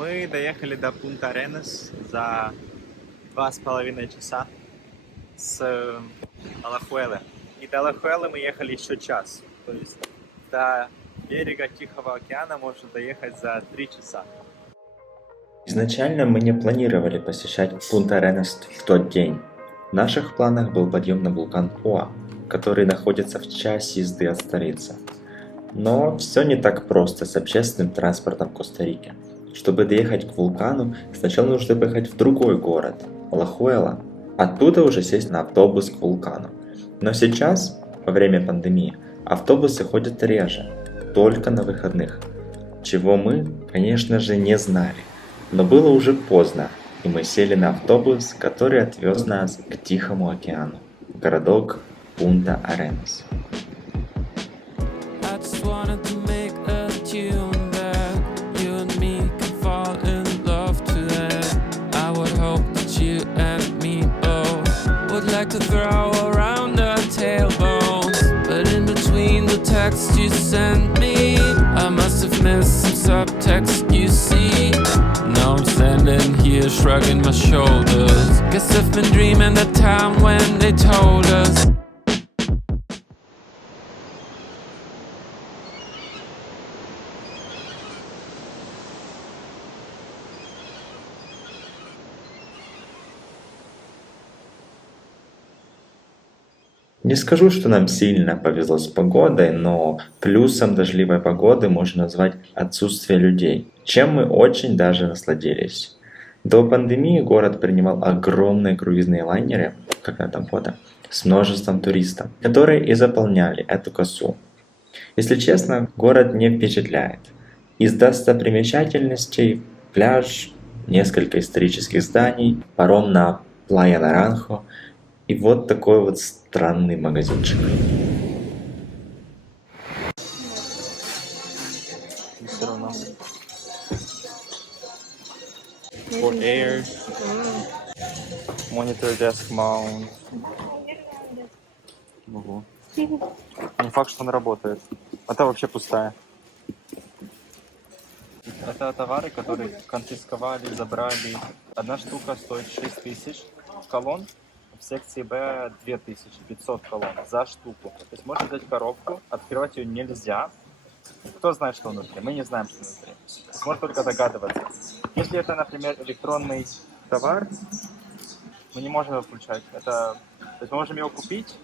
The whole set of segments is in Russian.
Мы доехали до Пунта-Аренас за 2,5 часа с Алахуэлы. И до Алахуэлы мы ехали еще час. То есть до берега Тихого океана можно доехать за 3 часа. Изначально мы не планировали посещать Пунта-Аренас в тот день. В наших планах был подъем на вулкан Поа, который находится в часе езды от столицы. Но все не так просто с общественным транспортом в Коста-Рике. Чтобы доехать к вулкану, сначала нужно поехать в другой город, Алахуэла. Оттуда уже сесть на автобус к вулкану. Но сейчас, во время пандемии, автобусы ходят реже, только на выходных. Чего мы, конечно же, не знали. Но было уже поздно, и мы сели на автобус, который отвез нас к Тихому океану, в городок Пунта-Аренас. I just wanted to make a tune that you and me can fall in love to that. I would hope that you and me both would like to throw around the tailbones, but in between the text you sent me, I must have missed some subtext, you see. Now I'm standing here shrugging my shoulders. Guess I've been dreaming the time when they told us. Не скажу, что нам сильно повезло с погодой, но плюсом дождливой погоды можно назвать отсутствие людей, чем мы очень даже насладились. До пандемии город принимал огромные круизные лайнеры, как на этом фото, с множеством туристов, которые и заполняли эту косу. Если честно, город не впечатляет. Из достопримечательностей пляж, несколько исторических зданий, паром на Плая Наранхо и вот такой вот странный магазинчик. Все равно. For air, monitor desk mount. Ого. Не факт, что он работает. Это вообще пустая. Это товары, которые конфисковали, забрали. Одна штука стоит 6000 колонн. В секции Б 2500 колонн за штуку. То есть можно взять коробку, открывать ее нельзя. Кто знает, что внутри? Мы не знаем, что внутри. Можно только догадываться. Если это, например, электронный товар, мы не можем его включать. То есть мы можем его купить,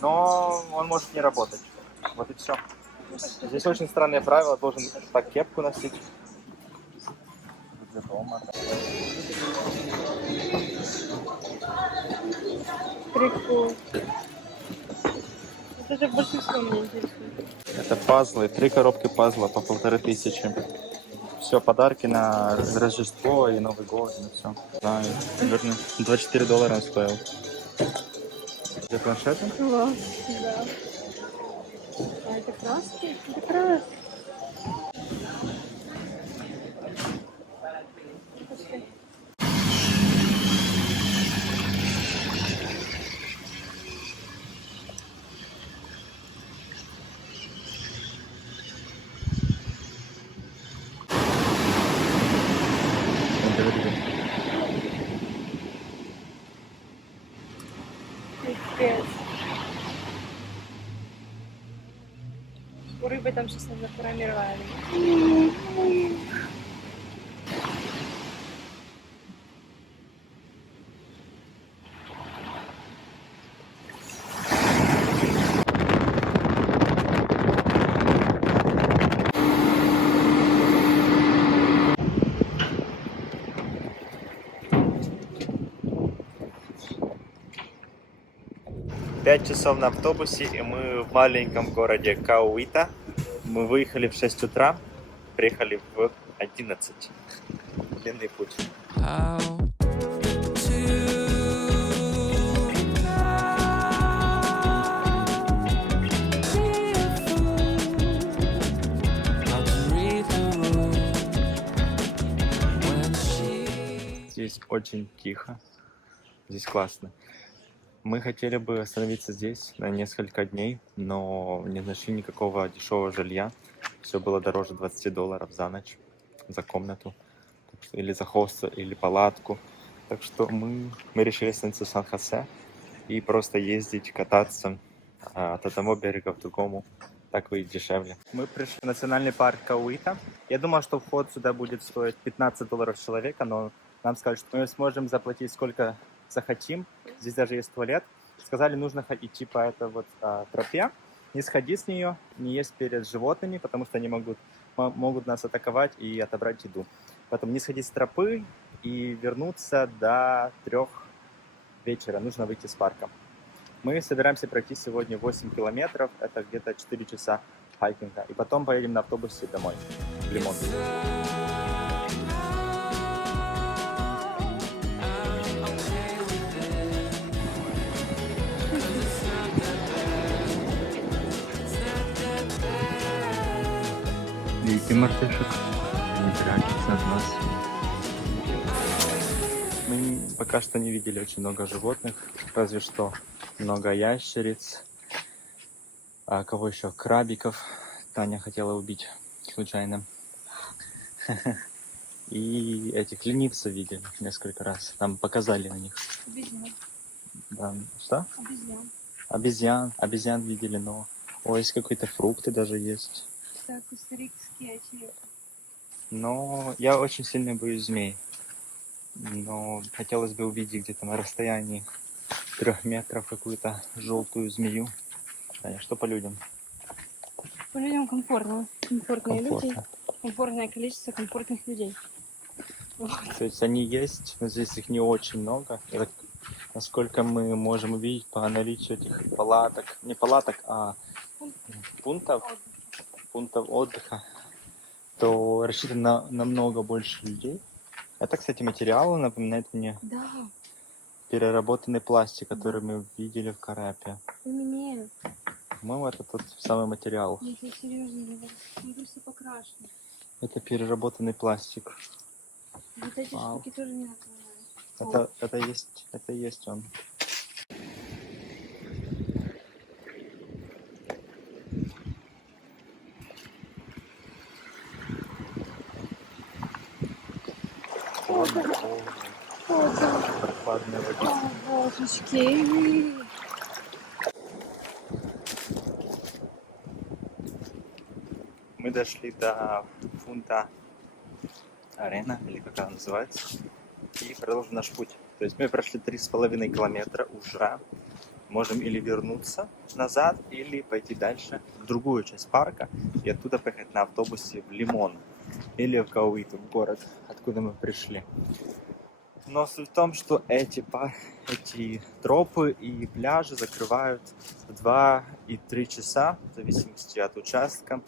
но он может не работать. Вот и все. Здесь очень странные правила. Должен так кепку носить. Для дома. Прикол. Вот это больше всего меня интересует. Это пазлы. 3 коробки пазла по 1500. Все, подарки на Рождество и Новый год, и все. Да, наверное, $24 он стоил. Для планшета? Класс, да. А это краски? Это краски. Пошли. Пипец. У рыбы там сейчас запрограммировали. Пять часов на автобусе, и мы в маленьком городе Кауита. Мы выехали в 6 утра, приехали в 11. Длинный путь. How to read the room when she. Здесь очень тихо. Здесь классно. Мы хотели бы остановиться здесь на несколько дней, но не нашли никакого дешевого жилья. Все было дороже $20 за ночь. за комнату. Так что, или за хостел, или палатку. Так что мы решили остановиться в Сан-Хосе и просто ездить, кататься от одного берега к другому. Так выйдет дешевле. Мы пришли в национальный парк Кауита. Я думал, что вход сюда будет стоить $15 человека, но нам сказали, что мы сможем заплатить сколько захотим. Здесь даже есть туалет. Сказали, нужно идти по этой вот тропе, не сходить с нее, не есть перед животными, потому что они могут нас атаковать и отобрать еду. Поэтому не сходить с тропы и вернуться до 3 вечера. Нужно выйти с парка. Мы собираемся пройти сегодня 8 километров, это где-то 4 часа хайкинга. И потом поедем на автобусе домой, в Лимон. Видите мартышек? Они прячутся от нас. Мы пока что не видели очень много животных, разве что много ящериц. А кого еще? Крабиков. Таня хотела убить случайно. И этих ленивцев видели несколько раз. Там показали на них. Обезьян. Да. Что? Обезьян. Обезьян видели, но... О, есть какие-то фрукты даже есть. Это кустарикские очереди. Но я очень сильно боюсь змей. Но хотелось бы увидеть где-то на расстоянии 3 метров какую-то желтую змею. Таня, что по людям? По людям комфортно. Комфортные люди. Комфортно. Комфортное количество комфортных людей. То есть они есть, но здесь их не очень много. И так, насколько мы можем увидеть по наличию этих палаток, не палаток, а пунктов отдыха, то рассчитано на намного больше людей. Это, кстати, материал напоминает мне Да, переработанный пластик, который мы видели в Карапе. мне. По-моему, это тот самый материал. Я тебе серьезно говорю. Смотри, все покрашено. Это переработанный пластик. Вот эти Вау. штуки тоже не напоминают. Это есть он. Прохладная водица. О, божечки. Мы дошли до Пунта Арена, или как она называется, и продолжим наш путь. То есть мы прошли 3,5 километра уже. Можем или вернуться назад, или пойти дальше в другую часть парка и оттуда поехать на автобусе в Лимон или в Кауиту, в город, откуда мы пришли. Но суть в том, что эти тропы и пляжи закрывают в 2 и 3 часа, в зависимости от участка.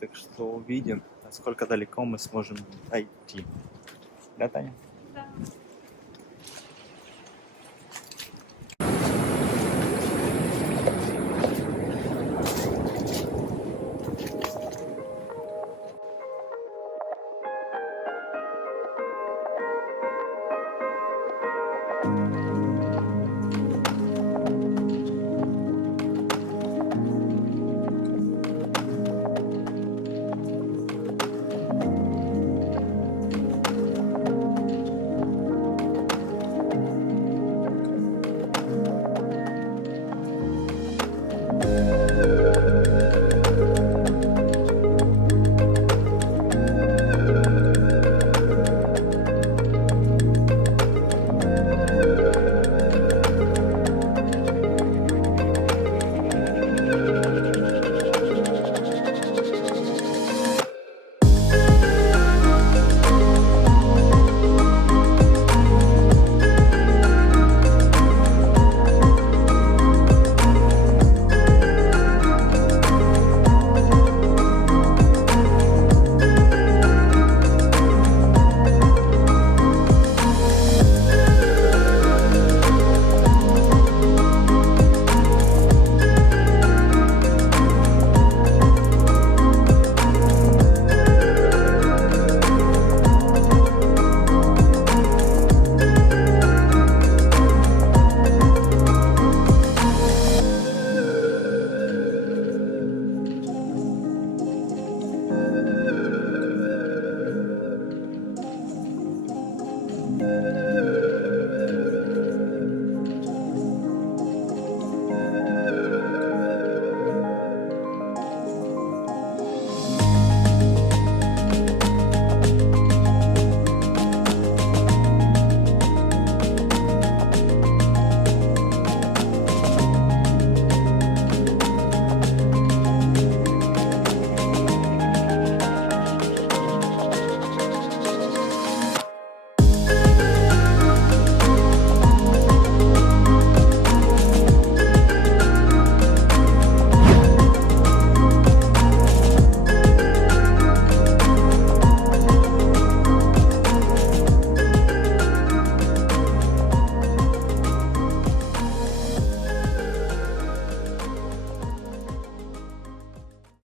Так что увидим, насколько далеко мы сможем дойти. Да, Таня? Да.